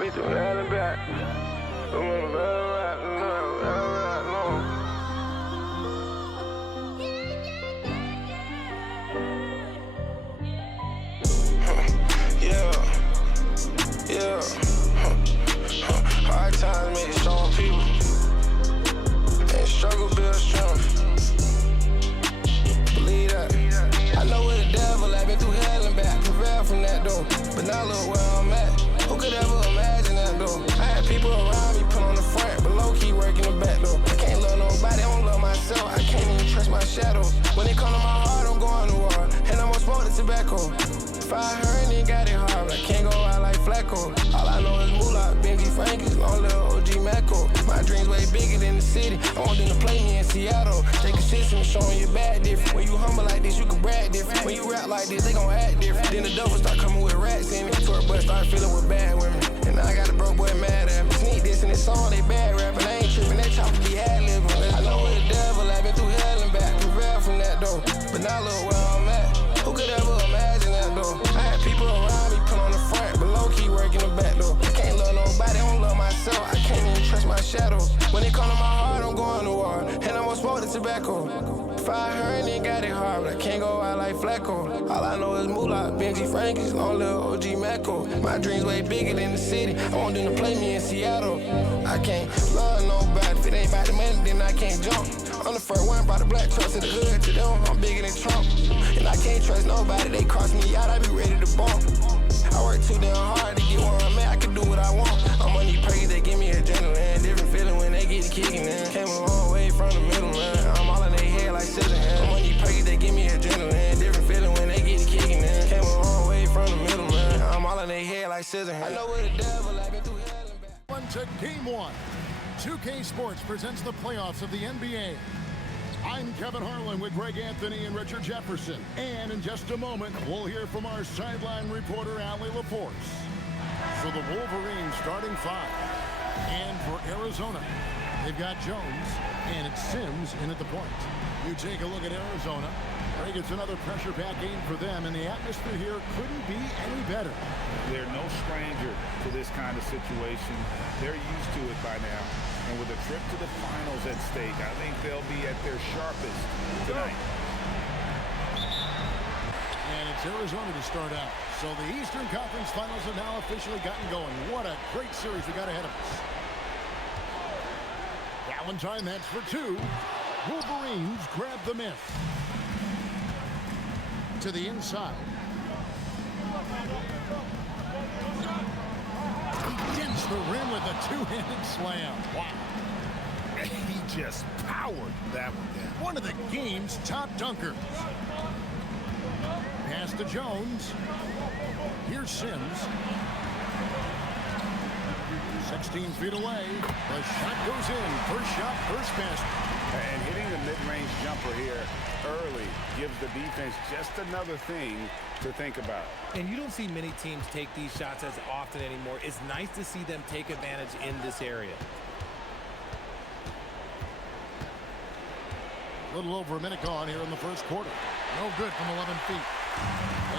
be through hell and back. Yeah. Hard times make strong people, and struggle build strength. Believe that. I know where the devil at, been through hell and back, prevailed from that door. But now look where I'm at. Who could ever imagine that though? I had people around me put on the front, but low key working the back though. I can't love nobody, I don't love myself. I can't even trust my shadow. When it come to my heart, I'm going to war, and I'm gonna smoke the tobacco. If I heard and got it hard, but I can't go out like Flacco. All I know is moolah, Benji Frankie's, long little OG Macco. My dreams way bigger than the city. I want them to play me in Seattle. They consistent, showing you bad different. When you humble like this, you can brag different. When you rap like this, they gon' act different. Then the double start coming with rats in it. Tour bus start feeling with bad women. And now I got a broke boy mad at me. Sneak this in this song, they bad rapping. I ain't tripping, that chopper be ad-libbing. I know where the devil at, been through hell and back, prevailed from that though. But now look where I'm at. Who could ever imagine that though? I had people around me put on the front, but low key working the back though. I can't love nobody, I don't love myself. I can't even trust my shadow. When it come to my heart, I'm going to war, and I'm gonna smoke the tobacco. If I heard and got it hard, but I can't go out like Flacco. All I know is moolah, Benji Frankie's, long little OG Macco. My dreams way bigger than the city. I want them to play me in Seattle. I can't love nobody. If it ain't about the money, then I can't jump. I'm the first one, brought the black truck to the hood. To them, I'm bigger than Trump. And I can't trust nobody, they cross me out, I be ready to bump. I work too damn hard to get where I'm at, I can do what I want. I'm on these perks, they give me adrenaline. Different feeling when they get the kicking in. Came a long way from the middle, man. I'm all in their head like scissor hands. I'm on these perks, they give me adrenaline. Different feeling when they get the kicking in. Came a long way from the middle, man. I'm all in their head like scissor hands. I know where the devil at, been through hell and back. On to game one. 2K Sports presents the playoffs of the NBA. I'm Kevin Harlan with Greg Anthony and Richard Jefferson. And in just a moment, we'll hear from our sideline reporter, Allie LaForce. So the Wolverines starting five. And for Arizona, they've got Jones, and it's Sims in at the point. You take a look at Arizona. Greg, it's another pressure-packed game for them, and the atmosphere here couldn't be any better. They're no stranger to this kind of situation. They're used to it by now. And with a trip to the finals at stake, I think they'll be at their sharpest tonight. And it's Arizona to start out. So the Eastern Conference Finals have now officially gotten going. What a great series we got ahead of us. Valentine, that's for two. Wolverines grab the miss. To the inside. Against the rim with a two-handed slam. Wow. He just powered that one down. One of the game's top dunkers. Pass to Jones. Here's Sims. 16 feet away. The shot goes in. First shot, first basket. And hitting the mid-range jumper here early gives the defense just another thing to think about. And you don't see many teams take these shots as often anymore. It's nice to see them take advantage in this area. A little over a minute gone here in the first quarter. No good from 11 feet.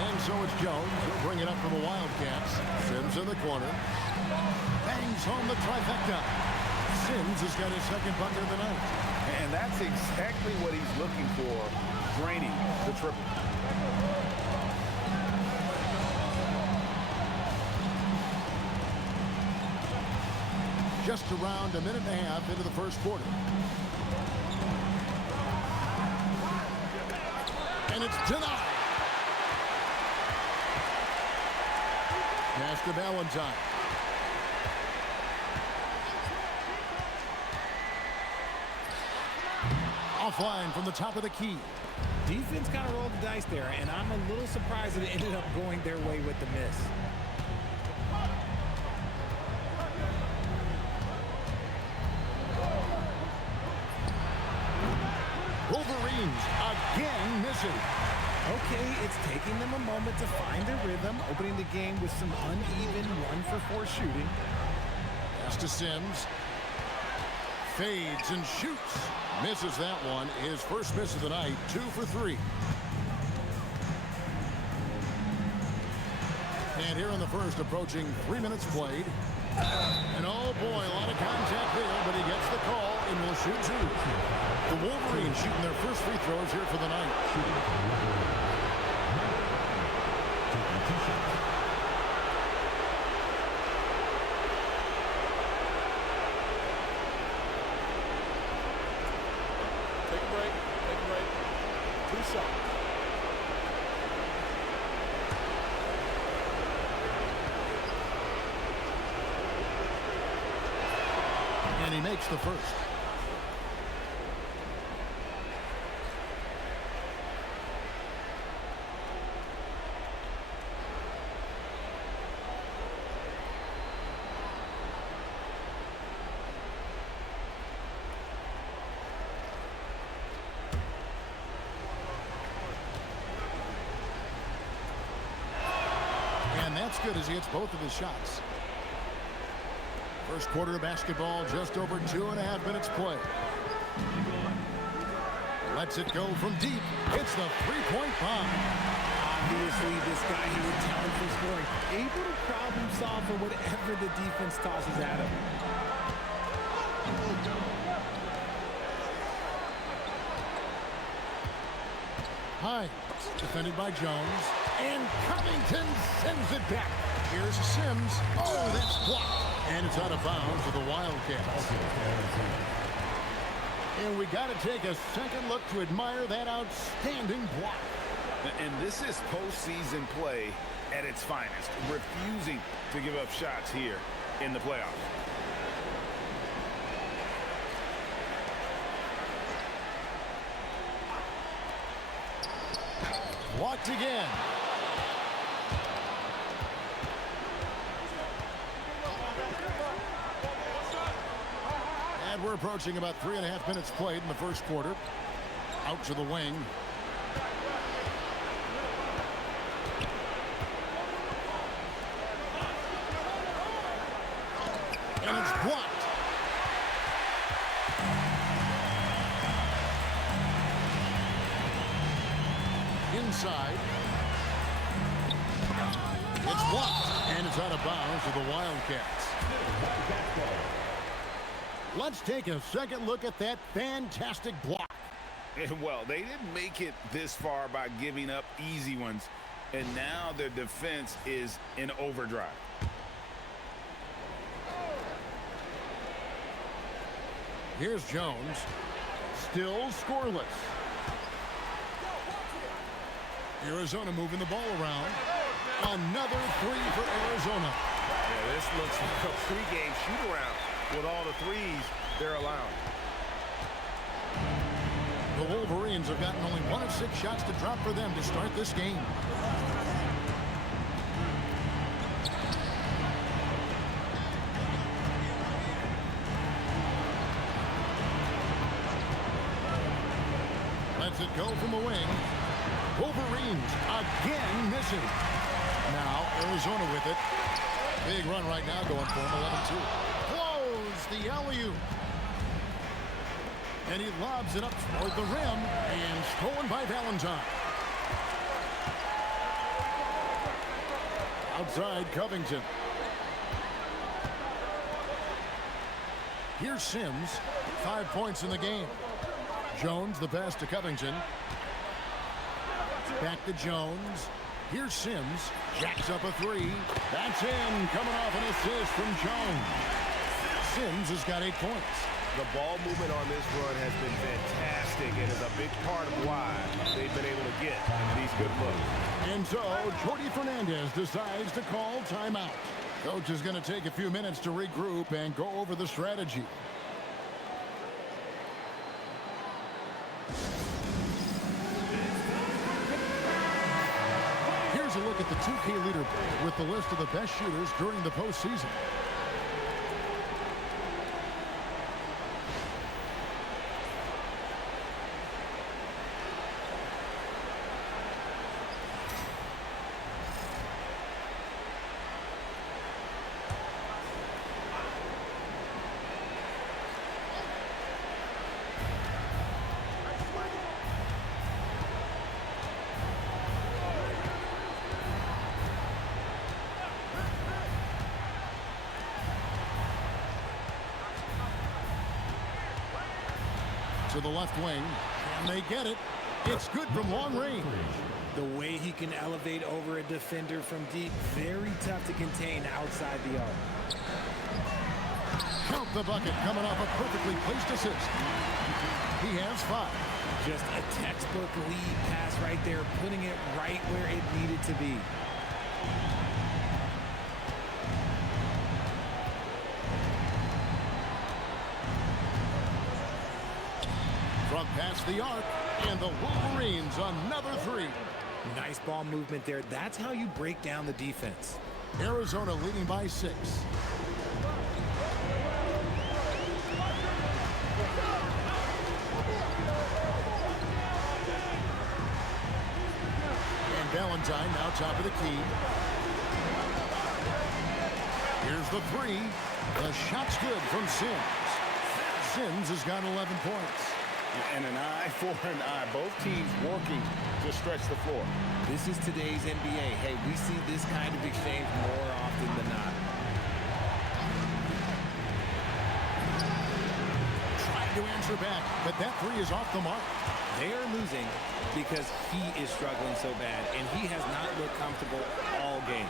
And so it's Jones. He'll bring it up for the Wildcats. Sims in the corner. Bangs home the trifecta. Sims has got his second bucket of the night. And that's exactly what he's looking for, draining the triple. Just around a minute and a half into the first quarter. And it's denied. Pass to Valentine. Offline from the top of the key. Defense kind of rolled the dice there, and I'm a little surprised that it ended up going their way with the miss. Wolverines again missing. Okay, it's taking them a moment to find their rhythm, opening the game with some uneven 1-for-4 shooting. Pass to Sims. Fades and shoots. Misses that one. His first miss of the night. 2 for 3. And here in the first, approaching 3 minutes played. And oh boy, a lot of contact there, but he gets the call and will shoot two. The Wolverines shooting their first free throws here for the night. Take a break. Take a break. 2 shots. And he makes the first. And that's good as he hits both of his shots. First quarter of basketball, just over 2.5 minutes play. Lets it go from deep. It's the three-point bomb. Obviously, this guy has a talent for scoring. Able to problem solve for whatever the defense tosses at him. High, defended by Jones. And Covington sends it back. Here's Sims. Oh, that's blocked. And it's out of bounds for the Wildcats. And we got to take a second look to admire that outstanding block. And this is postseason play at its finest, refusing to give up shots here in the playoffs. Blocked again. And we're approaching about 3.5 minutes played in the first quarter. Out to the wing. And it's blocked. Inside. It's blocked. And it's out of bounds for the Wildcats. Let's take a second look at that fantastic block. Well, they didn't make it this far by giving up easy ones, and now their defense is in overdrive. Here's Jones. Still scoreless. Arizona moving the ball around. Another three for Arizona. Yeah, this looks like a pregame shoot-around with all the threes they're allowing. The Wolverines have gotten only 1 of 6 shots to drop for them to start this game. Lets it go from the wing. Wolverines again missing. Now Arizona with it. Big run right now going for him, 11-2. Close the alley-oop. And he lobs it up toward the rim and stolen by Valentine. Outside Covington. Here's Sims. 5 points in the game. Jones the pass to Covington. Back to Jones. Here's Sims. Jacks up a three. That's in. Coming off an assist from Jones. Sims has got 8 points. The ball movement on this run has been fantastic and is a big part of why they've been able to get these good looks. And so Jordi Fernandez decides to call timeout. Coach is going to take a few minutes to regroup and go over the strategy. Here's a look at the 2K leaderboard with the list of the best shooters during the postseason. To the left wing. And they get it. It's good from long range. The way he can elevate over a defender from deep, very tough to contain outside the arc. Count the bucket coming off a perfectly placed assist. He has 5. Just a textbook lead pass right there, putting it right where it needed to be. From past the arc, and the Wolverines another 3. Nice ball movement there. That's how you break down the defense. Arizona leading by 6. And Valentine now top of the key. Here's the 3. The shot's good from Sims. Sims has got 11 points. And an eye for an eye. Both teams working to stretch the floor. This is today's NBA. Hey, we see this kind of exchange more often than not. Trying to answer back, but that 3 is off the mark. They are losing because he is struggling so bad, and he has not looked comfortable all game.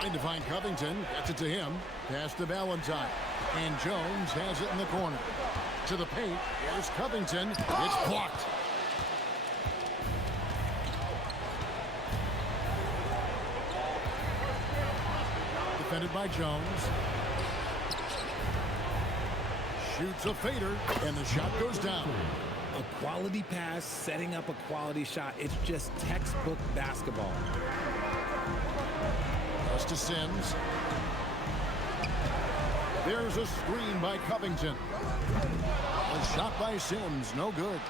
Trying to find Covington. Gets it to him. Pass to Valentine. And Jones has it in the corner. To the paint. Here's Covington. It's blocked. Defended by Jones. Shoots a fader, and the shot goes down. A quality pass, setting up a quality shot. It's just textbook basketball. Pass to Sims. There's a screen by Covington. A shot by Sims, no good.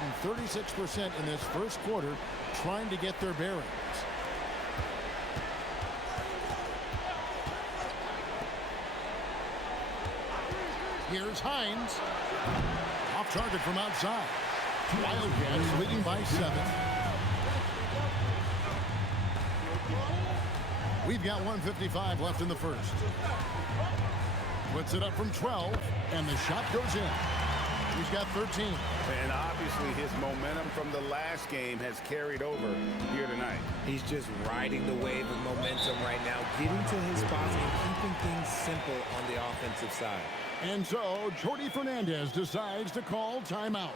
And 36% in this first quarter, trying to get their bearings. Here's Hines. Off target from outside. Wildcats leading by 7. We've got 1:55 left in the first. Puts it up from 12, and the shot goes in. He's got 13. And obviously his momentum from the last game has carried over here tonight. He's just riding the wave of momentum right now, getting to his spots and keeping things simple on the offensive side. And so, Jordi Fernandez decides to call timeout.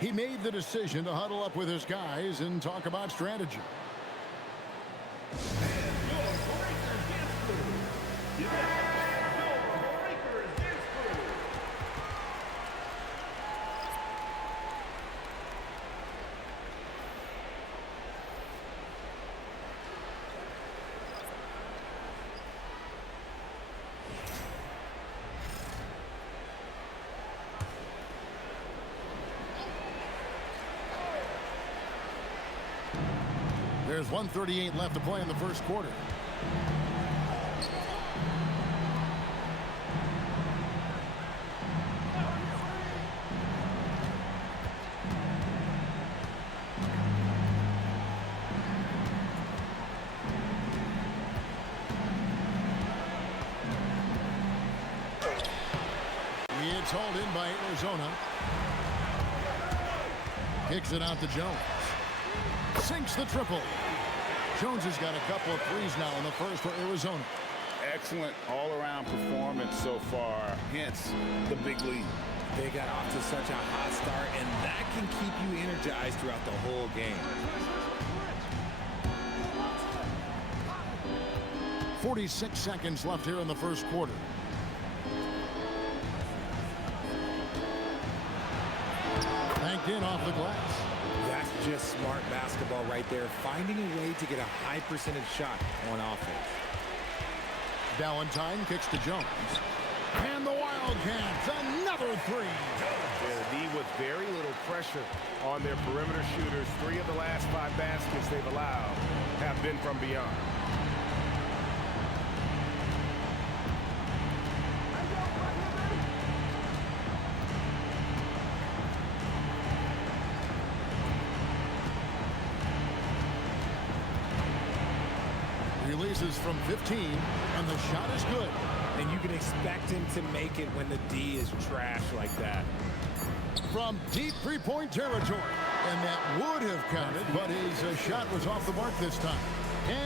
He made the decision to huddle up with his guys and talk about strategy. There's 1:38 left to play in the first quarter. It's hauled in by Arizona. Kicks it out to Jones. Sinks the triple. Jones has got a couple of threes now in the first for Arizona. Excellent all-around performance so far, hence the big lead. They got off to such a hot start, and that can keep you energized throughout the whole game. 46 seconds left here in the first quarter. Banked in off the glass. That's just smart basketball right there, finding a way to get a high percentage shot on offense. Valentine kicks to Jones. And the Wildcats, another 3. The D with very little pressure on their perimeter shooters. 3 of the last 5 baskets they've allowed have been from beyond. Releases from 15, and the shot is good. And you can expect him to make it when the D is trash like that. From deep three-point territory. And that would have counted, but his shot was off the mark this time.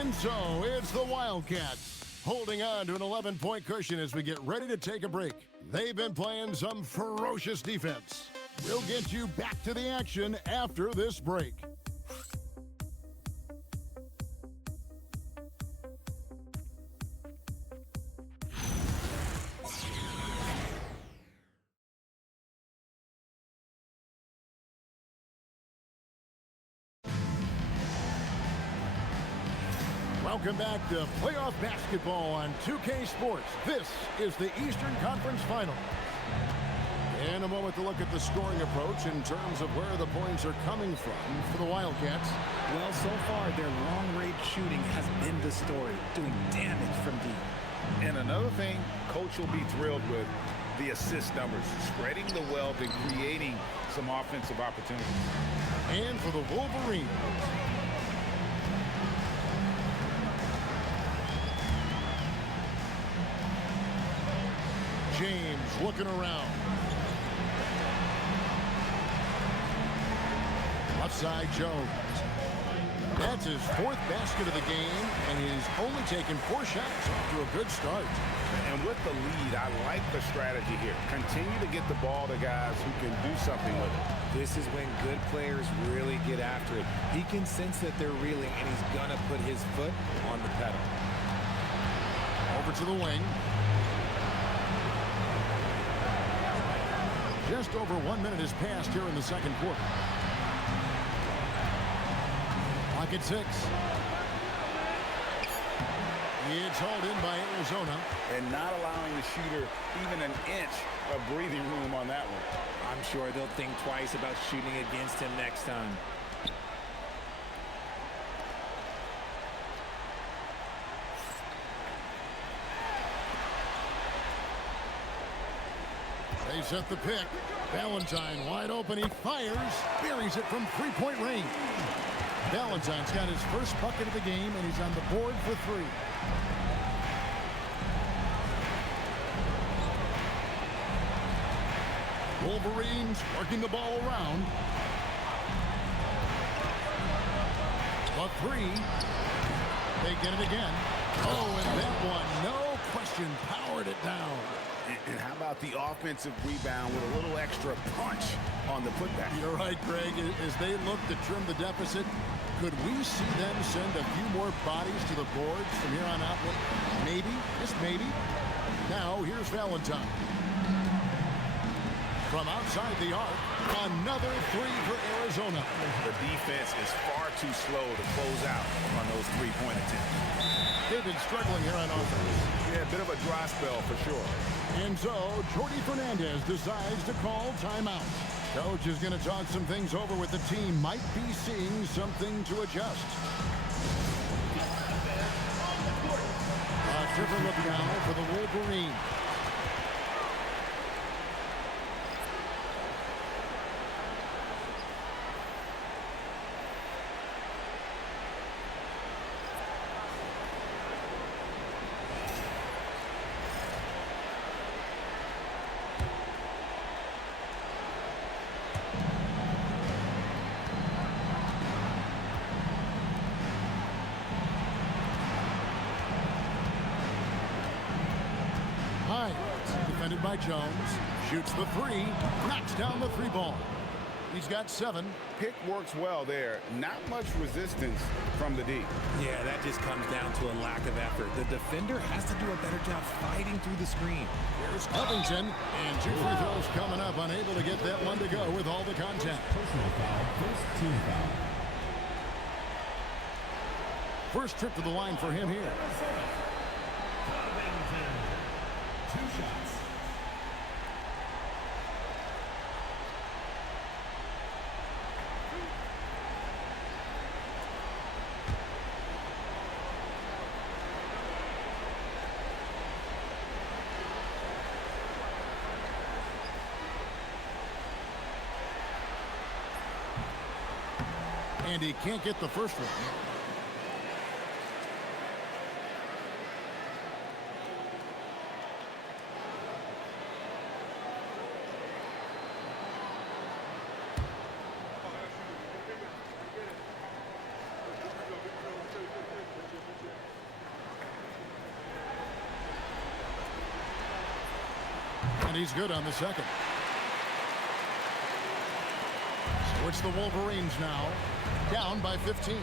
And so it's the Wildcats holding on to an 11-point cushion as we get ready to take a break. They've been playing some ferocious defense. We'll get you back to the action after this break. Welcome back to playoff basketball on 2K Sports. This is the Eastern Conference Final. In a moment to look at the scoring approach in terms of where the points are coming from for the Wildcats. Well, so far, their long-range shooting has been the story, doing damage from deep. And another thing, Coach will be thrilled with the assist numbers, spreading the wealth and creating some offensive opportunities. And for the Wolverines, James looking around. Left side, Jones. That's his fourth basket of the game, and he's only taken 4 shots off to a good start. And with the lead, I like the strategy here. Continue to get the ball to guys who can do something with it. This is when good players really get after it. He can sense that they're reeling, and he's going to put his foot on the pedal. Over to the wing. Just over 1 minute has passed here in the second quarter. Clock at 6. It's hauled in by Arizona. And not allowing the shooter even an inch of breathing room on that one. I'm sure they'll think twice about shooting against him next time. They set the pick. Valentine wide open. He fires. Buries it from three-point range. Valentine's got his first bucket of the game, and he's on the board for 3. Wolverines working the ball around. A 3. They get it again. Oh, and that one, no question, powered it down. And how about the offensive rebound with a little extra punch on the putback? You're right, Greg. As they look to trim the deficit, could we see them send a few more bodies to the boards from here on out? Maybe, just maybe. Now, here's Valentine. From outside the arc, another 3 for Arizona. The defense is far too slow to close out on those three-point attempts. They've been struggling here on offense. Yeah, a bit of a dry spell for sure. And so, Jordi Fernandez decides to call timeout. Coach is going to talk some things over with the team. Might be seeing something to adjust. A different look now for the Wolverines. Defended by Jones. Shoots the 3. Knocks down the 3 ball. He's got 7. Pick works well there. Not much resistance from the D. Yeah, that just comes down to a lack of effort. The defender has to do a better job fighting through the screen. Here's Covington. And 2 free throws coming up. Unable to get that one to go with all the contact. Personal foul. First team foul. First trip to the line for him here. Covington. 2 shots. And he can't get the first one. And he's good on the second. So it's the Wolverines now, down by 15.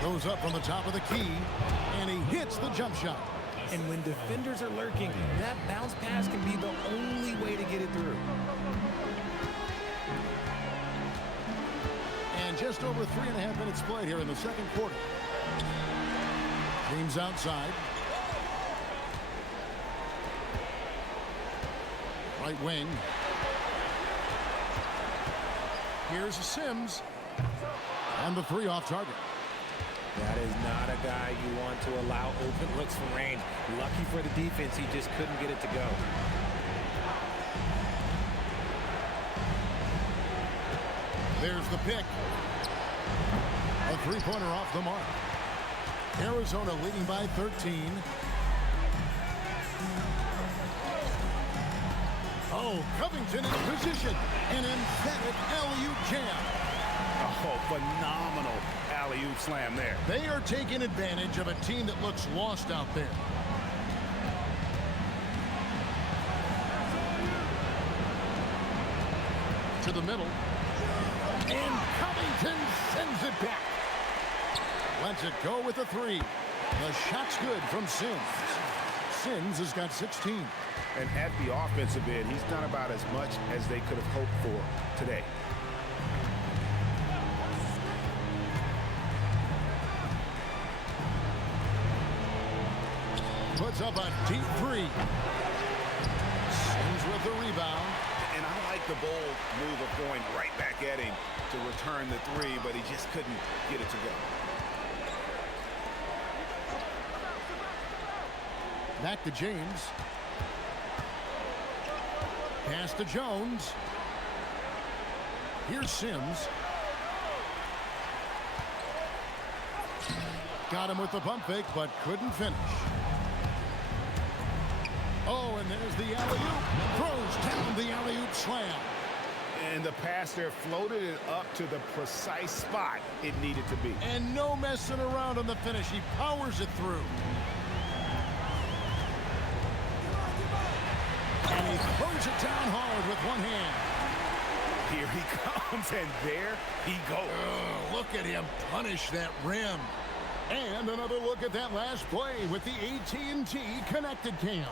Goes up from the top of the key, and he hits the jump shot. And when defenders are lurking, that bounce pass can be the only way to get it through. And just over 3.5 minutes played here in the second quarter. James outside. Right wing. Here's Sims. And the three off target. That is not a guy you want to allow open looks from Rain. Lucky for the defense, he just couldn't get it to go. There's the pick. A three-pointer off the mark. Arizona leading by 13. Oh, Covington in position. An emphatic alley-oop jam. Oh, phenomenal alley-oop slam there. They are taking advantage of a team that looks lost out there. To the middle. And Covington sends it back. Lets it go with a three. The shot's good from Sims. Sims has got 16. And at the offensive end, he's done about as much as they could have hoped for today. Puts up a deep three. Sims with the rebound. And I like the bold move of going right back at him to return the three, but he just couldn't get it to go. Back to James. Pass to Jones. Here's Sims. Got him with the pump fake, but couldn't finish. Oh, and there's the alley-oop. Throws down the alley-oop slam. And the pass there floated it up to the precise spot it needed to be. And no messing around on the finish. He powers it through. And he throws it down hard with one hand. Here he comes, and there he goes. Oh, look at him punish that rim. And another look at that last play with the AT&T connected cam.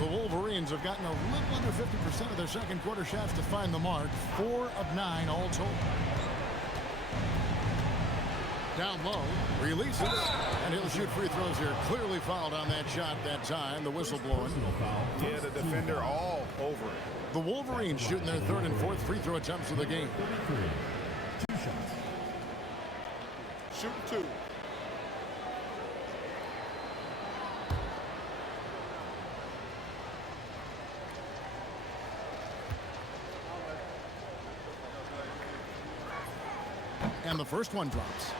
The Wolverines have gotten a little under 50% of their second quarter shots to find the mark. 4 of 9 all told. Down low, releases, and he'll shoot free throws here. Clearly fouled on that shot that time. The whistle blowing. Yeah, the defender all over it. The Wolverines shooting their third and fourth free throw attempts of the game. 2 shots. Shoot two. And the first one drops.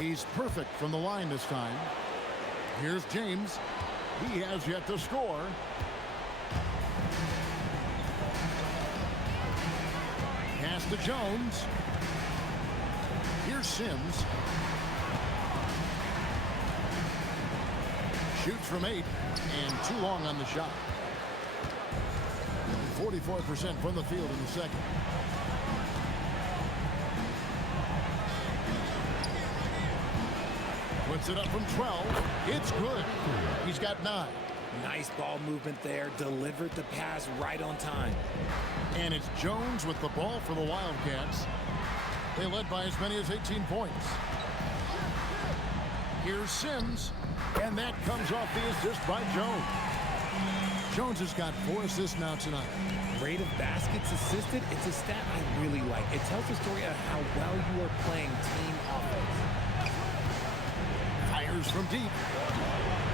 He's perfect from the line this time. Here's James. He has yet to score. Pass to Jones. Here's Sims. Shoots from 8 and too long on the shot. 44% from the field in the second. Puts it up from 12. It's good. He's got 9. Nice ball movement there. Delivered the pass right on time. And it's Jones with the ball for the Wildcats. They led by as many as 18 points. Here's Sims. And that comes off the assist by Jones. Jones has got 4 assists now tonight. Rate of baskets assisted, it's a stat I really like. It tells the story of how well you are playing team offense. Fires from deep.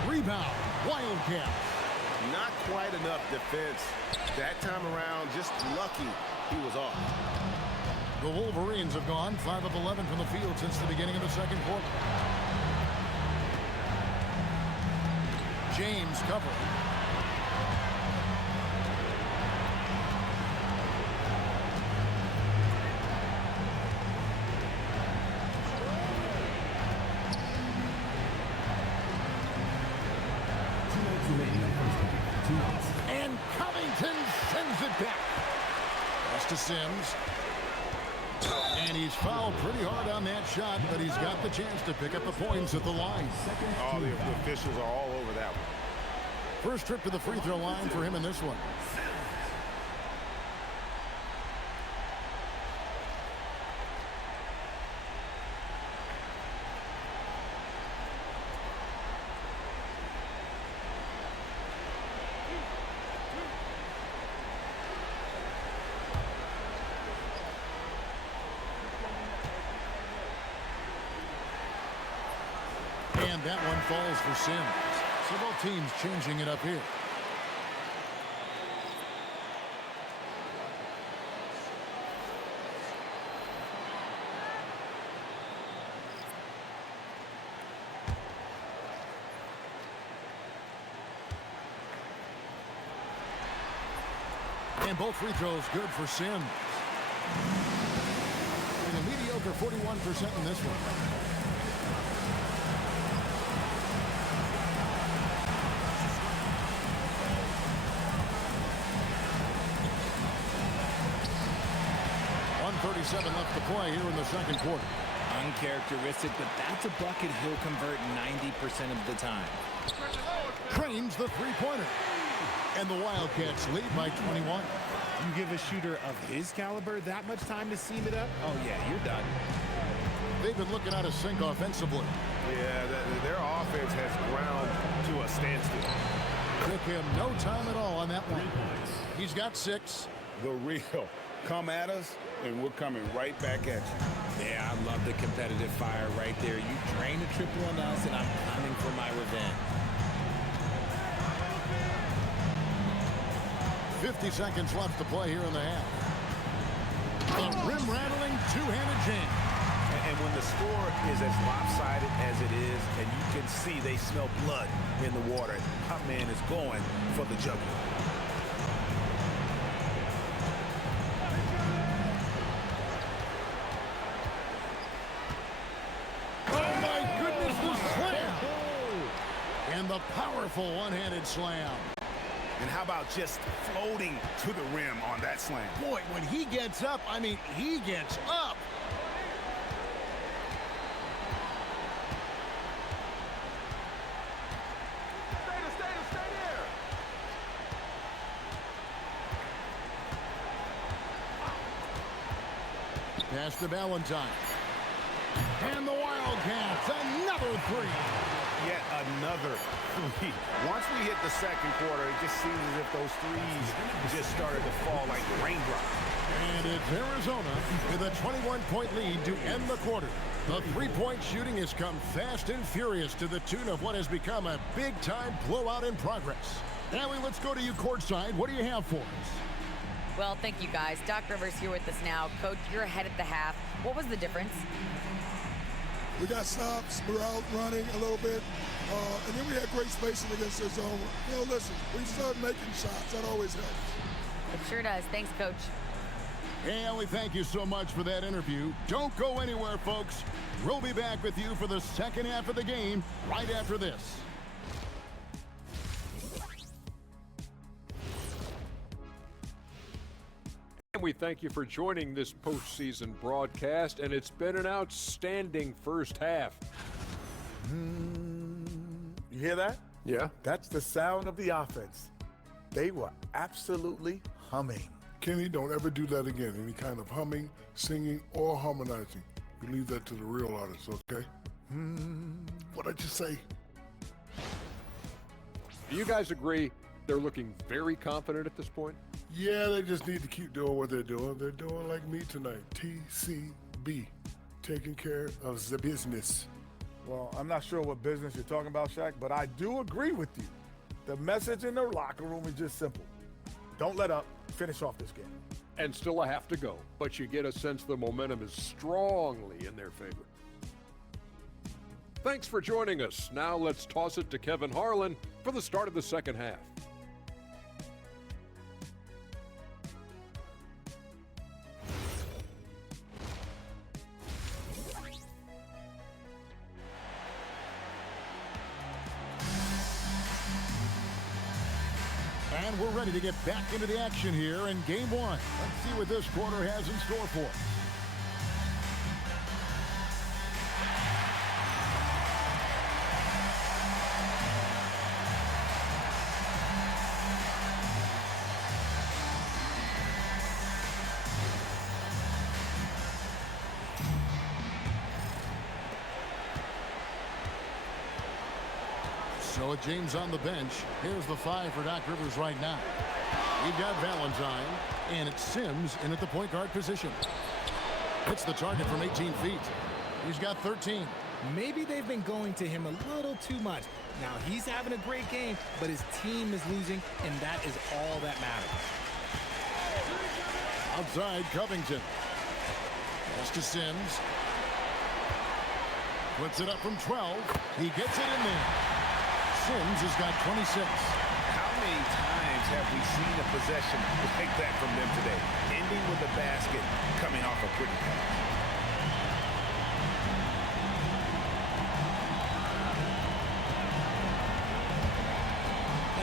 Rebound. Wildcat. Not quite enough defense. That time around, just lucky he was off. The Wolverines have gone 5 of 11 from the field since the beginning of the second quarter. James covering. And Covington sends it back. Pass to Sims. And he's fouled pretty hard on that shot, but he's got the chance to pick up the points at the line. Oh, the officials are all over that one. First trip to the free throw line for him in this one. And that one falls for Sims. So both teams changing it up here. And both free throws good for Sims. And a mediocre 41% in this one. .37 left to play here in the second quarter. Uncharacteristic, but that's a bucket he'll convert 90% of the time. Cranes the three-pointer. And the Wildcats lead by 21. You give a shooter of his caliber that much time to seam it up? Oh, yeah, you're done. They've been looking out of sync offensively. Yeah, their offense has ground to a standstill. Took him no time at all on that one. He's got 6. The real. Come at us, and we're coming right back at you. Yeah, I love the competitive fire right there. You drain a triple on us, and I'm coming for my revenge. 50 seconds left to play here in the half. A rim-rattling two-handed jam. And when the score is as lopsided as it is, and you can see they smell blood in the water, my man is going for the jugular. Oh, my goodness, the slam! And the powerful one-handed slam. And how about just floating to the rim on that slam? Boy, when he gets up, I mean, he gets up. Stay there. Pass to Valentine. And the Wildcats, another three. Yet another three. Once we hit the second quarter, it just seems as if those threes just started to fall like raindrops. And it's Arizona with a 21-point lead to end the quarter. The three-point shooting has come fast and furious to the tune of what has become a big-time blowout in progress. Allie, let's go to you courtside. What do you have for us? Well, thank you, guys. Doc Rivers here with us now. Coach, you're ahead at the half. What was the difference? We got stops, we're out running a little bit, and then we had great spacing against their zone. You know, listen, we start making shots. That always helps. It sure does. Thanks, Coach. Hey, Allie, thank you so much for that interview. Don't go anywhere, folks. We'll be back with you for the second half of the game right after this. We thank you for joining this postseason broadcast, and it's been an outstanding first half. You hear that? Yeah. That's the sound of the offense. They were absolutely humming. Kenny, don't ever do that again. Any kind of humming, singing, or harmonizing. You leave that to the real artists, okay? What'd I just say? Do you guys agree they're looking very confident at this point? Yeah, they just need to keep doing what they're doing. They're doing like me tonight. TCB, taking care of the business. Well, I'm not sure what business you're talking about, Shaq, but I do agree with you. The message in the locker room is just simple. Don't let up. Finish off this game. And still a half to go, but you get a sense the momentum is strongly in their favor. Thanks for joining us. Now let's toss it to Kevin Harlan for the start of the second half. And we're ready to get back into the action here in game one. Let's see what this quarter has in store for us. So with James on the bench, here's the 5 for Doc Rivers right now. We've got Valentine, and it's Sims in at the point guard position. Hits the target from 18 feet. He's got 13. Maybe they've been going to him a little too much. Now, he's having a great game, but his team is losing, and that is all that matters. Outside, Covington. Pass to Sims. Puts it up from 12. He gets it in there. Sims has got 26. How many times have we seen a possession like that from them today? Ending with a basket, coming off a pretty pass.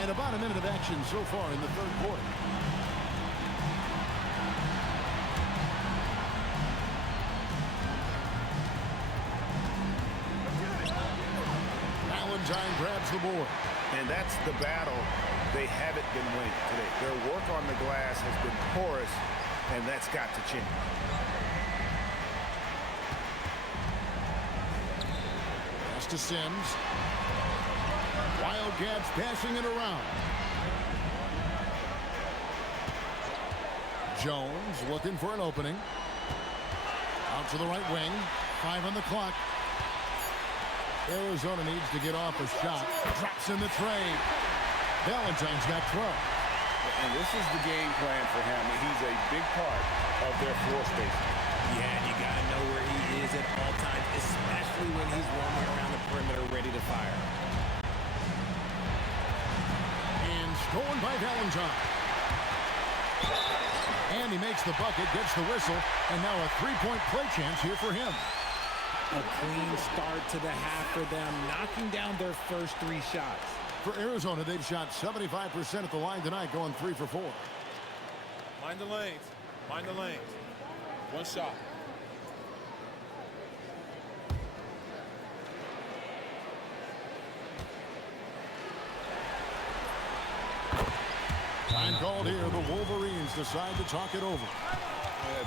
And about a minute of action so far in the third quarter. Valentine grabs the board. And that's the battle they haven't been winning today. Their work on the glass has been porous, and that's got to change. Pass to Sims. Wildcats passing it around. Jones looking for an opening. Out to the right wing. 5 on the clock. Arizona needs to get off a shot. Drops in the tray. Valentine's got 12. And this is the game plan for him. He's a big part of their floor spacing. Yeah, you got to know where he is at all times, especially when he's roaming around the perimeter ready to fire. And stolen by Valentine. And he makes the bucket, gets the whistle, and now a three-point play chance here for him. A clean start to the half for them, knocking down their first 3 shots. For Arizona, they've shot 75% at the line tonight, going 3 for 4. Mind the lanes. Mind the lanes. One shot. Time called here. The Wolverines decide to talk it over.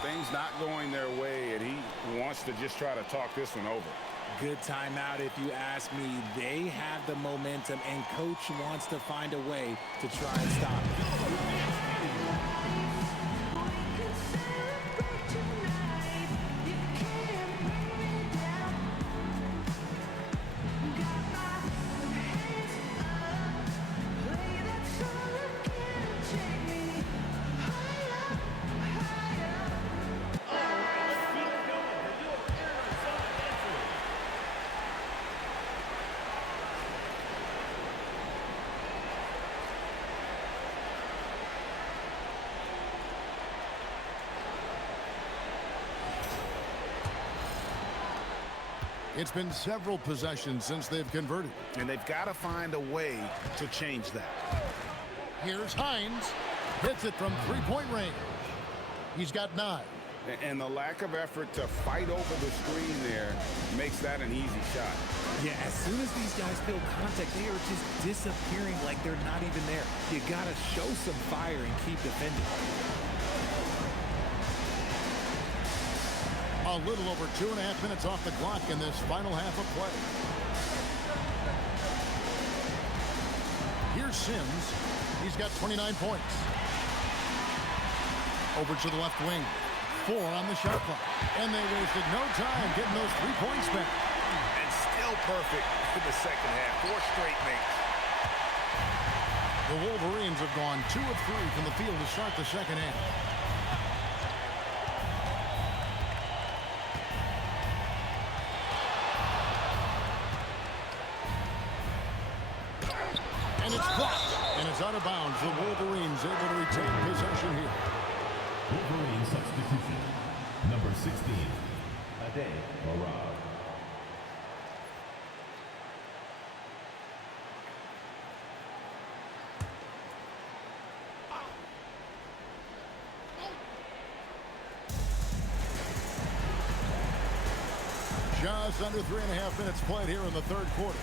Things not going their way, and he wants to just try to talk this one over. Good timeout if you ask me. They have the momentum, and coach wants to find a way to try and stop it. It's been several possessions since they've converted. And they've got to find a way to change that. Here's Hines. Hits it from three-point range. He's got 9. And the lack of effort to fight over the screen there makes that an easy shot. Yeah, as soon as these guys feel contact, they are just disappearing like they're not even there. You got to show some fire and keep defending. A little over 2.5 minutes off the clock in this final half of play. Here's Sims. He's got 29 points. Over to the left wing. 4 on the shot clock. And they wasted no time getting those 3 points back. And still perfect in the second half. 4 straight makes. The Wolverines have gone 2 of 3 from the field to start the second half. And it's blocked. And it's out of bounds. The Wolverines able to retain possession here. Wolverine substitution. Number 16, Ade Barab. Just under 3.5 minutes played here in the third quarter.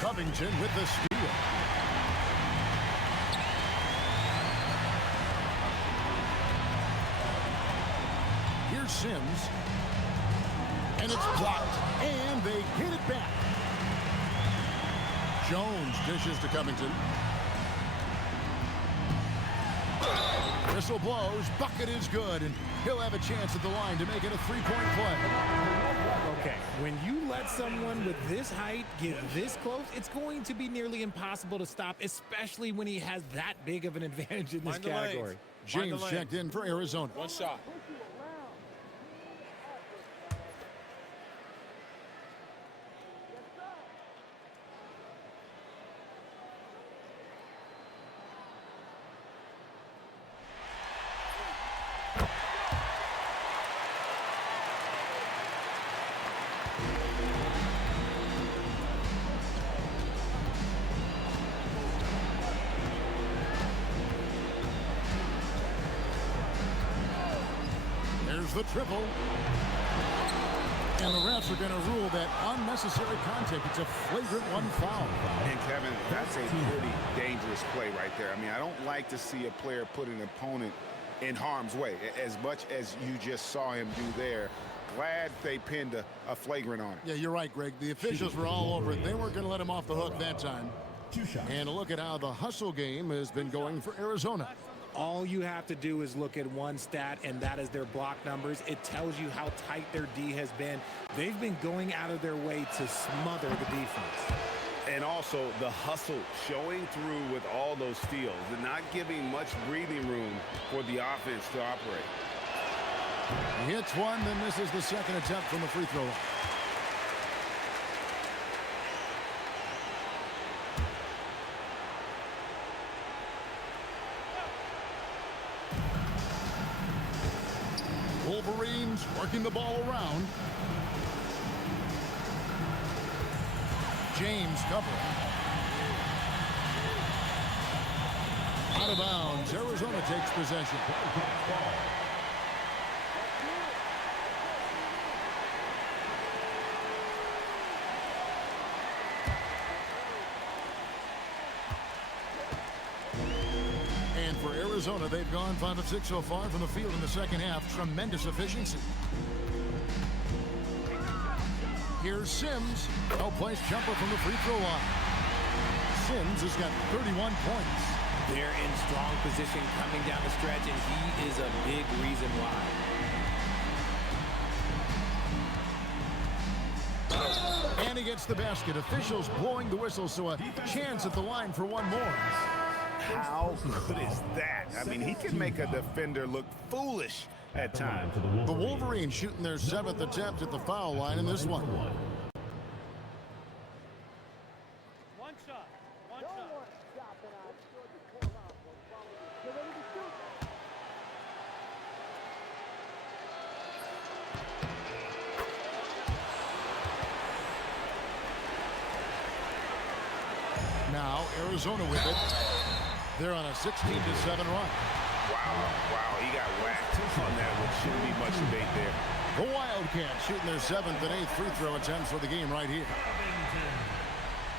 Covington with the steal. Here's Sims. And it's blocked. And they get it back. Jones dishes to Covington. Whistle blows. Bucket is good. And he'll have a chance at the line to make it a three-point play. Okay, when you let someone with this height get this close, it's going to be nearly impossible to stop, especially when he has that big of an advantage in this Mind the category. lanes. James checked in for Arizona. One shot. There's the triple. And the refs are going to rule that unnecessary contact. It's a flagrant one foul. And Kevin, that's a pretty dangerous play right there. I mean, I don't like to see a player put an opponent in harm's way, as much as you just saw him do there. Glad they pinned a flagrant on it. Yeah, you're right, Greg. The officials were all over it. They weren't going to let him off the hook that time. And look at how the hustle game has been going for Arizona. All you have to do is look at one stat, and that is their block numbers. It tells you how tight their D has been. They've been going out of their way to smother the defense. And also the hustle showing through with all those steals and not giving much breathing room for the offense to operate. He hits one, then misses the second attempt from the free throw line. Wolverines working the ball around. James covering. Out of bounds. Arizona takes possession. And for Arizona, they've gone 5 of 6 so far from the field in the second half. Tremendous efficiency. Here's Sims. No-place jumper from the free throw line. Sims has got 31 points. They're in strong position coming down the stretch, and he is a big reason why. And he gets the basket. Officials blowing the whistle, so a chance at the line for one more. How good is that? I mean, he can make a defender look foolish at times. The Wolverines shooting their 7th attempt at the foul line in this one. One shot. One shot. Now Arizona with it. They're on a 16-7 run. Wow, he got whacked on that, which shouldn't be much debate there. The Wildcats shooting their 7th and 8th free throw attempts for the game right here.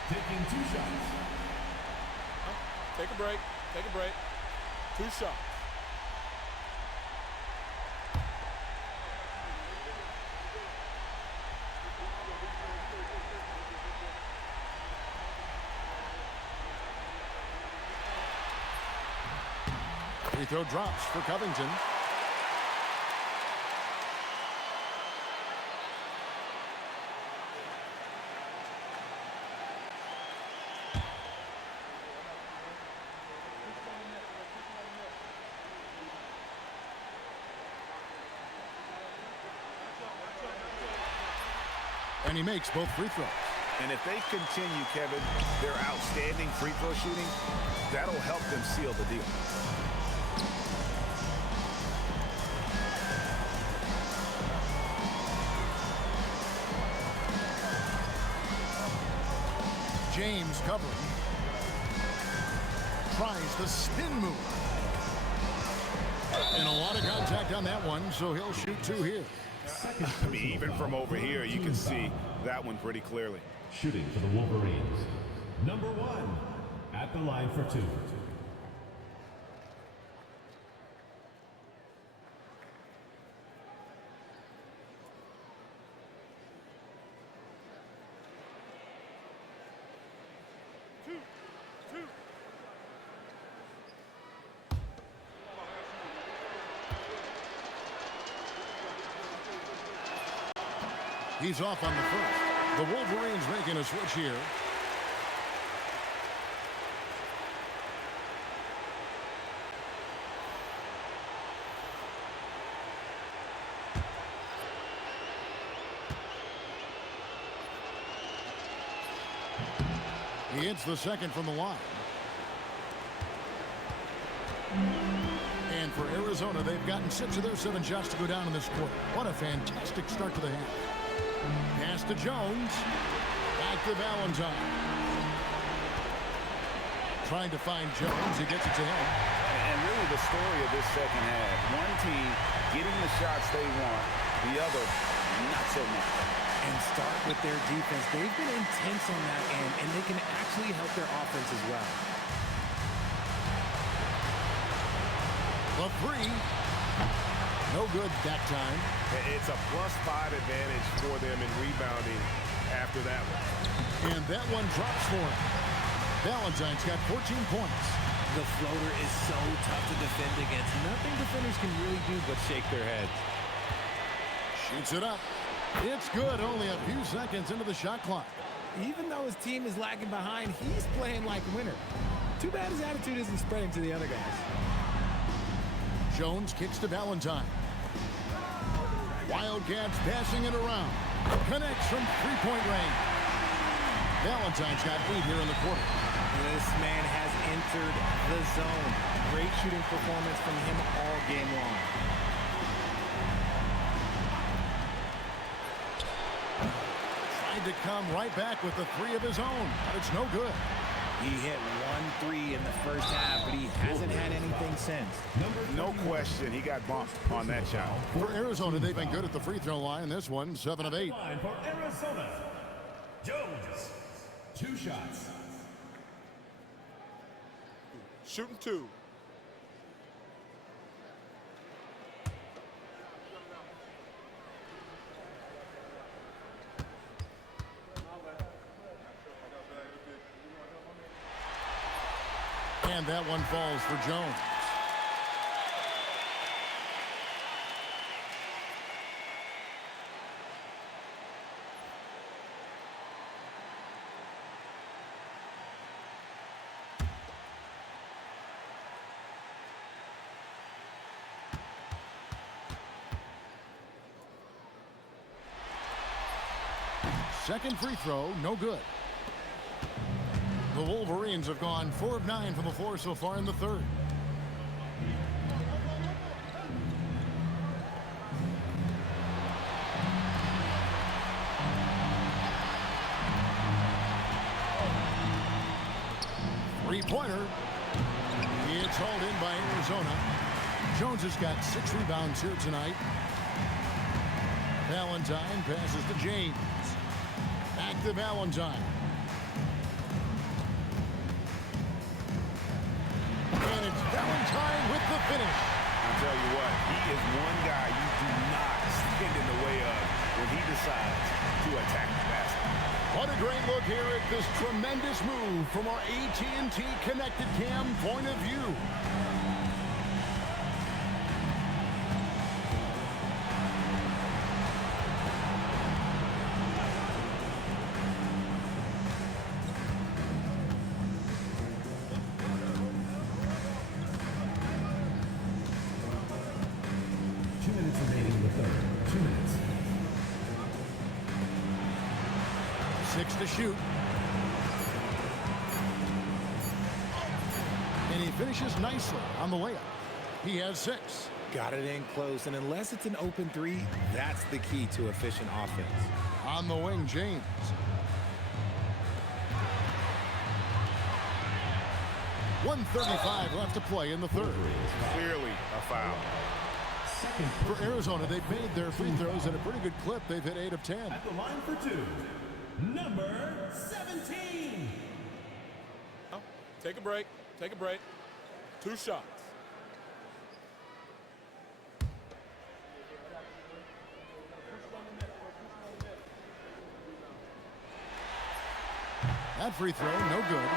Taking 2 shots. Take a break. Take a break. 2 shots. Free throw drops for Covington. And he makes both free throws. And if they continue, Kevin, their outstanding free throw shooting, that'll help them seal the deal. James covering. Tries the spin move. And a lot of contact on that one, so he'll shoot 2 here. I mean, even from over here, you can see that one pretty clearly. Shooting for the Wolverines, number 1 at the line for 2. He's off on the first. The Wolverines making a switch here. He hits the second from the line. And for Arizona, they've gotten 6 of their 7 shots to go down in this quarter. What a fantastic start to the half. Pass to Jones. Back to Valentine. Trying to find Jones. He gets it to him. And really the story of this second half. One team getting the shots they want. The other, not so much. And start with their defense. They've been intense on that end, and they can actually help their offense as well. The 3. No good that time. It's a +5 advantage for them in rebounding after that one. And that one drops for him. Valentine's got 14 points. The floater is so tough to defend against. Nothing defenders can really do but shake their heads. Shoots it up. It's good. Only a few seconds into the shot clock. Even though his team is lagging behind, he's playing like a winner. Too bad his attitude isn't spreading to the other guys. Jones kicks to Valentine. Wildcats passing it around. Connects from three-point range. Valentine's got 8 here in the quarter. This man has entered the zone. Great shooting performance from him all game long. Tried to come right back with the 3 of his own, but it's no good. He hit 1 3 in the first half, but he hasn't had anything since. No question, he got bumped on that shot. For Arizona, they've been good at the free throw line. This one, 7 of 8. For Arizona, Jones, 2 shots. Shooting 2. And that one falls for Jones. Second free throw, no good. The Wolverines have gone 4 of 9 from the floor so far in the third. Three-pointer. It's hauled in by Arizona. Jones has got 6 rebounds here tonight. Valentine passes to James. Back to Valentine. And it's Valentine with the finish. I'll tell you what, he is one guy you do not stand in the way of when he decides to attack the basket. What a great look here at this tremendous move from our AT&T Connected Cam point of view. 6 to shoot. And he finishes nicely on the layup. He has 6. Got it in close, and unless it's an open three, that's the key to efficient offense. On the wing, James. .135 left to play in the third. Clearly a foul. For Arizona, they've made their free throws at a pretty good clip. They've hit 8 of 10. At the line for 2, number 17. Take a break. Take a break. 2 shots. That free throw, no good.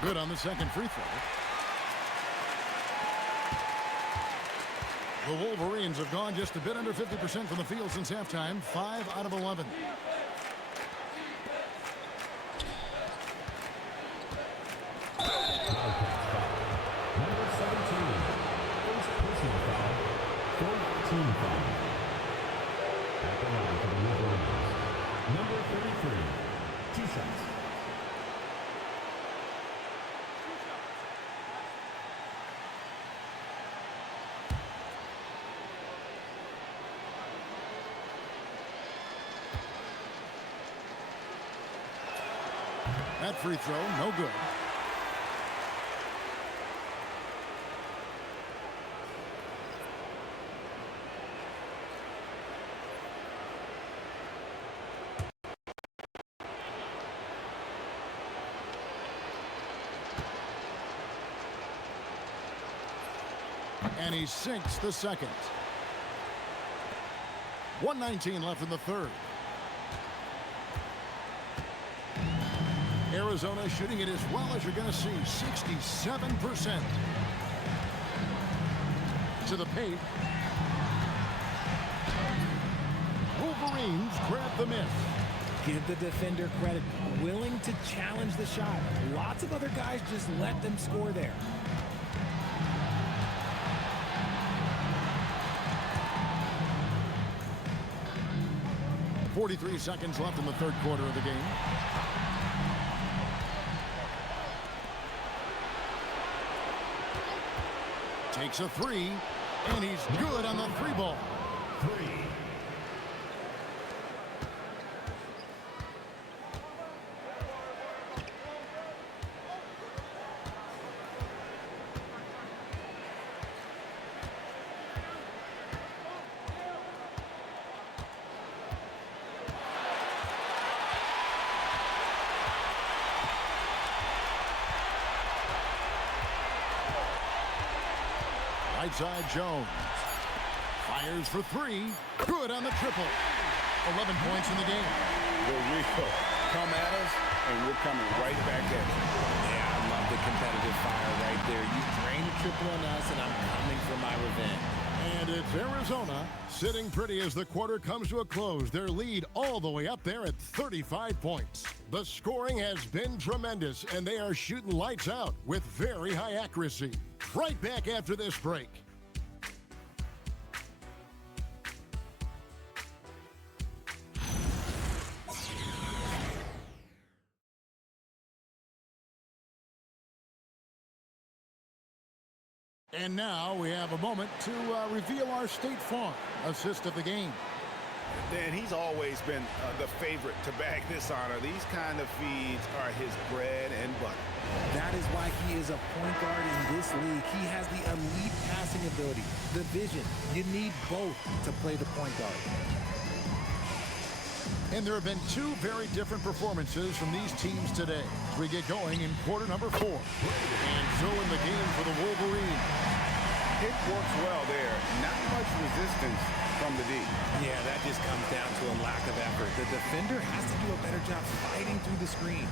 Good on the second free throw. The Wolverines have gone just a bit under 50% from the field since halftime, 5 out of 11. Number 17. First personal foul. 14 foul. At the line for the Wolverines. Number 33. 2 shots. That free throw, no good. And he sinks the second. 1:19 left in the third. Arizona shooting it as well as you're going to see, 67%. To the paint. Wolverines grab the miss. Give the defender credit. Willing to challenge the shot. Lots of other guys just let them score there. .43 seconds left in the third quarter of the game. Takes a three, and he's good on the 3-ball. 3. Right side, Jones. Fires for 3. Good on the triple. 11 points in the game. The real come at us, and we're coming right back at you. Yeah, I love the competitive fire right there. You drain a triple on us, and I'm coming for my revenge. And it's Arizona sitting pretty as the quarter comes to a close. Their lead all the way up there at 35 points. The scoring has been tremendous, and they are shooting lights out with very high accuracy. Right back after this break. And now we have a moment to reveal our State Farm assist of the game. Dan, he's always been the favorite to bag this honor. These kind of feeds are his bread and butter. That is why he is a point guard in this league. He has the elite passing ability, the vision. You need both to play the point guard. And there have been 2 very different performances from these teams today as we get going in quarter number 4. And so in the game for the Wolverines. It works well there. Not much resistance from the D. Yeah, that just comes down to a lack of effort. The defender has to do a better job fighting through the screen.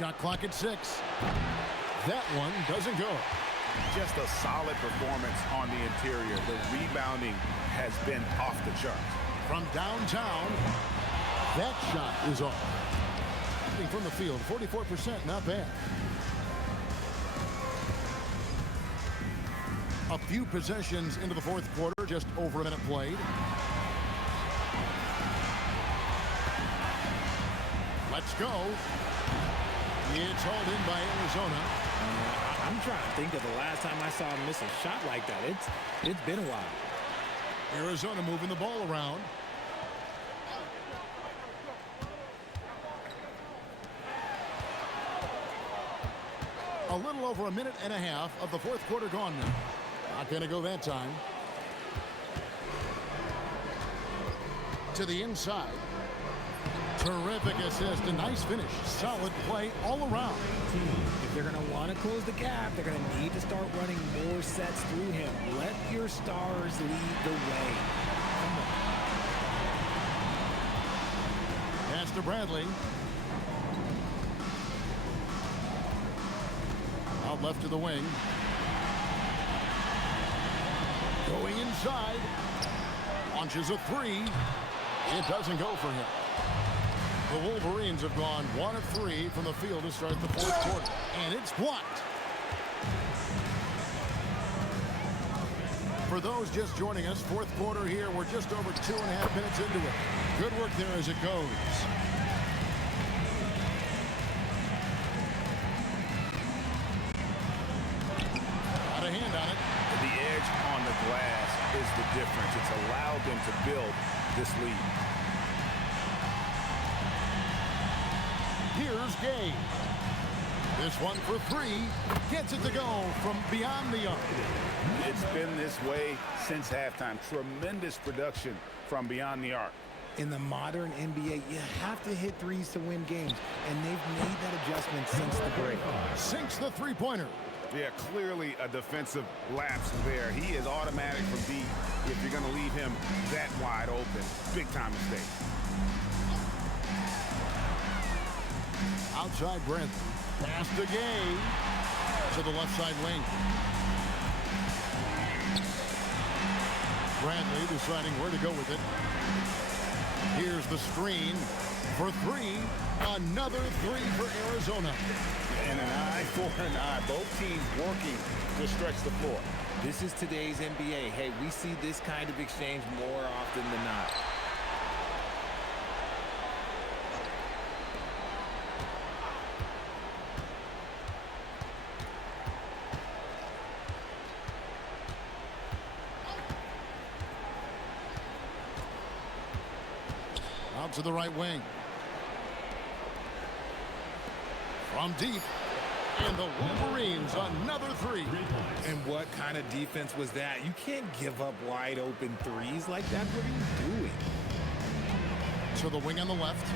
Shot clock at 6. That one doesn't go. Just a solid performance on the interior. The rebounding has been off the charts. From downtown, that shot is off. From the field, 44%, not bad. A few possessions into the fourth quarter, just over a minute played. Let's go. It's hauled in by Arizona. I'm trying to think of the last time I saw him miss a shot like that. It's been a while. Arizona moving the ball around. A little over a minute and a half of the fourth quarter gone now. Not going to go that time. To the inside. Terrific assist. A nice finish. Solid play all around. If they're going to want to close the gap, they're going to need to start running more sets through him. Let your stars lead the way. Come on. Pass to Bradley. Out left to the wing. Going inside. Launches a three. It doesn't go for him. The Wolverines have gone 1 of 3 from the field to start the fourth quarter. And it's blocked. For those just joining us, fourth quarter here. We're just over 2.5 minutes into it. Good work there as it goes. Got a hand on it. The edge on the glass is the difference. It's allowed them to build this lead. Here's Gay. This one for 3. Gets it to go from beyond the arc. It's been this way since halftime. Tremendous production from beyond the arc. In the modern NBA, you have to hit threes to win games, and they've made that adjustment since the break. Sinks the three-pointer. Yeah, clearly a defensive lapse there. He is automatic from deep if you're going to leave him that wide open. Big-time mistake. Outside Brent. Pass to Gay. To the left side wing. Bradley deciding where to go with it. Here's the screen for 3. Another 3 for Arizona. And an eye for an eye. Both teams working to stretch the floor. This is today's NBA. Hey, we see this kind of exchange more often than not. Out to the right wing. From deep. And the Wolverines another 3. And what kind of defense was that? You can't give up wide open threes like that. What are you doing? To the wing on the left.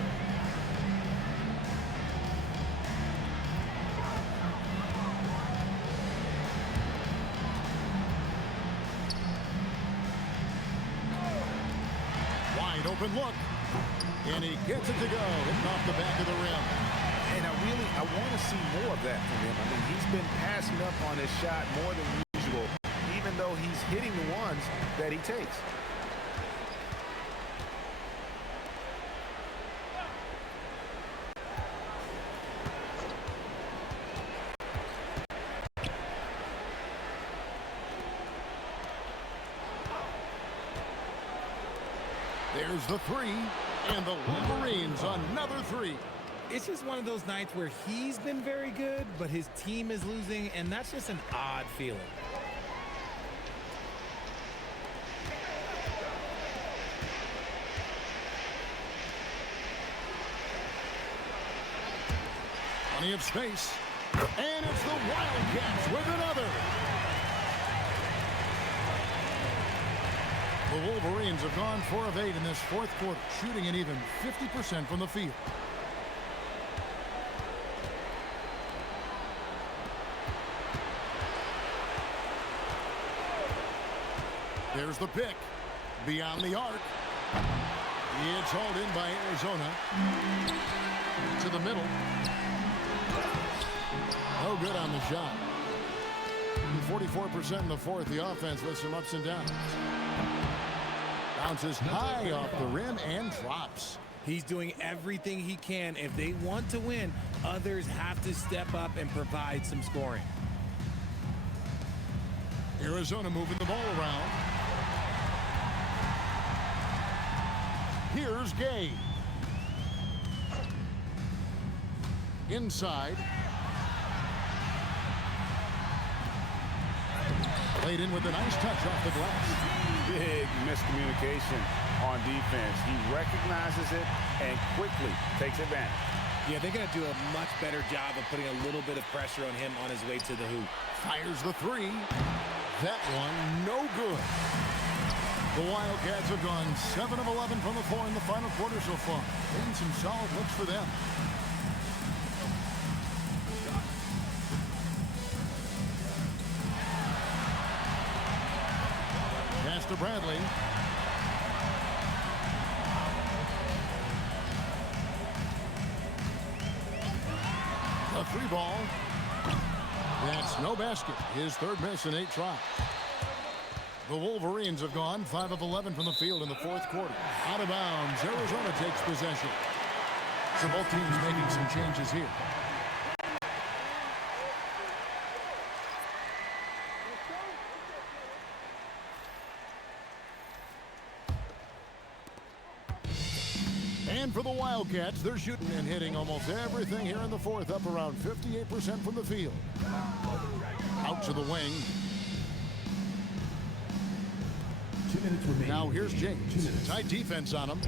Wide open look. And he gets it to go. Hitting off the back of the rim. And I want to see more of that from him. I mean, he's been passing up on his shot more than usual, even though he's hitting the ones that he takes. There's the 3. And the Wolverines another 3. It's just one of those nights where he's been very good, but his team is losing, and that's just an odd feeling. Plenty of space. And it's the Wildcats with another. The Wolverines have gone 4 of 8 in this fourth quarter, shooting an even 50% from the field. There's the pick. Beyond the arc. It's hauled in by Arizona. To the middle. No good on the shot. 44% in the fourth. The offense with some ups and downs. Bounces high off the rim and drops. He's doing everything he can. If they want to win, others have to step up and provide some scoring. Arizona moving the ball around. Here's Gay. Inside. Played in with a nice touch off the glass. Big miscommunication on defense. He recognizes it and quickly takes advantage. Yeah, they got to do a much better job of putting a little bit of pressure on him on his way to the hoop. Fires the three. That one, no good. The Wildcats have gone 7 of 11 from the floor in the final quarter so far. Getting some solid looks for them. Pass to Bradley. A three ball. That's no basket. His third miss in 8 tries. The Wolverines have gone 5 of 11 from the field in the fourth quarter. Out of bounds. Arizona takes possession. So both teams making some changes here. And for the Wildcats, they're shooting and hitting almost everything here in the fourth, up around 58% from the field. Out to the wing. 2 minutes remaining. Now here's James. Tight defense on him.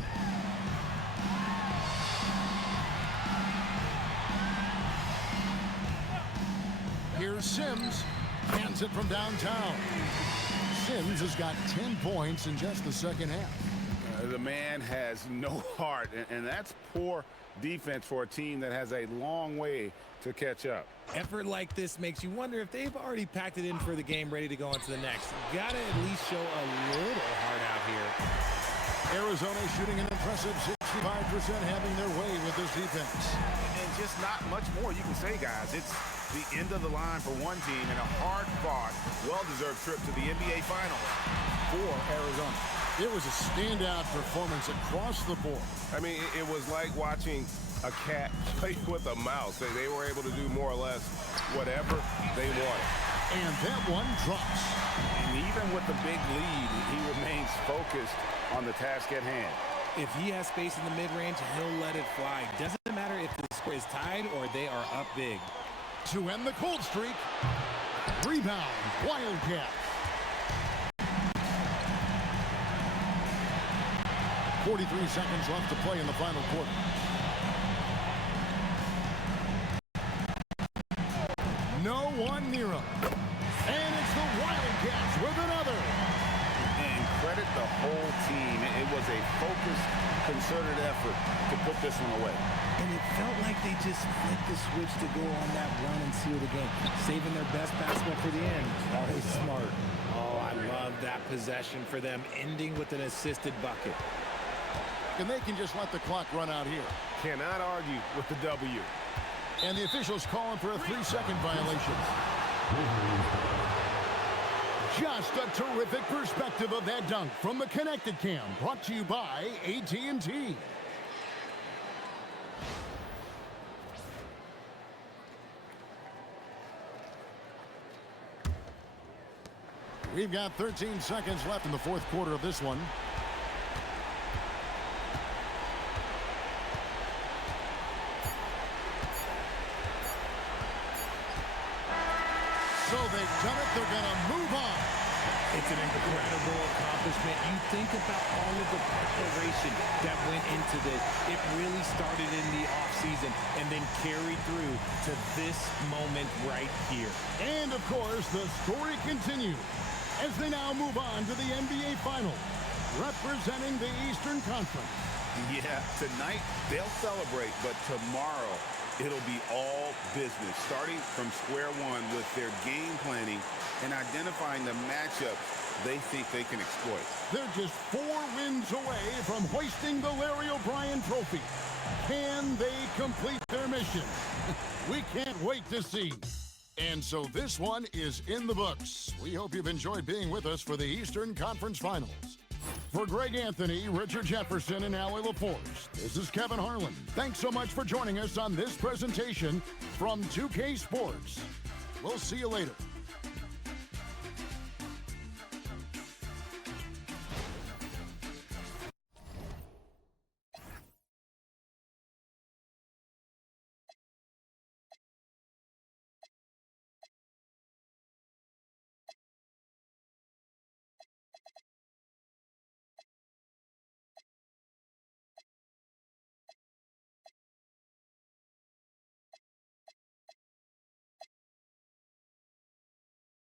Here's Sims. Hands it from downtown. Sims has got 10 points in just the second half. The man has no heart, and that's poor defense for a team that has a long way to catch up. Effort like this makes you wonder if they've already packed it in for the game, ready to go on to the next. Gotta at least show a little heart out here. Arizona shooting an impressive 65%, having their way with this defense. And just not much more you can say, guys. It's the end of the line for one team and a hard-fought, well-deserved trip to the NBA Finals for Arizona. It was a standout performance across the board. I mean, it was like watching a cat play with a mouse. They were able to do more or less whatever they wanted. And that one drops. And even with the big lead, he remains focused on the task at hand. If he has space in the mid-range, he'll let it fly. Doesn't matter if the score is tied or they are up big. To end the cold streak, rebound, Wildcats. 43 seconds left to play in the final quarter. No one near him. And it's the Wildcats with another. And credit the whole team. It was a focused, concerted effort to put this one away. And it felt like they just flipped the switch to go on that run and seal the game, saving their best basketball for the end. That was smart. Oh, I love that possession for them, ending with an assisted bucket. And they can just let the clock run out here. Cannot argue with the W. And the officials calling for a 3-second violation. Just a terrific perspective of that dunk from the Connected Cam, brought to you by AT&T. We've got 13 seconds left in the fourth quarter of this one. So they've done it. They're going to move on. It's an incredible accomplishment. You think about all of the preparation that went into this. It really started in the offseason and then carried through to this moment right here. And, of course, the story continues as they now move on to the NBA Finals, representing the Eastern Conference. Yeah, tonight they'll celebrate, but tomorrow it'll be all business, starting from square one with their game planning and identifying the matchups they think they can exploit. They're just 4 wins away from hoisting the Larry O'Brien Trophy. Can they complete their mission? we can't wait to see. And so this one is in the books. We hope you've enjoyed being with us for the Eastern Conference Finals. For Greg Anthony, Richard Jefferson, and Allie LaForce, this is Kevin Harlan. Thanks so much for joining us on this presentation from 2K Sports. We'll see you later.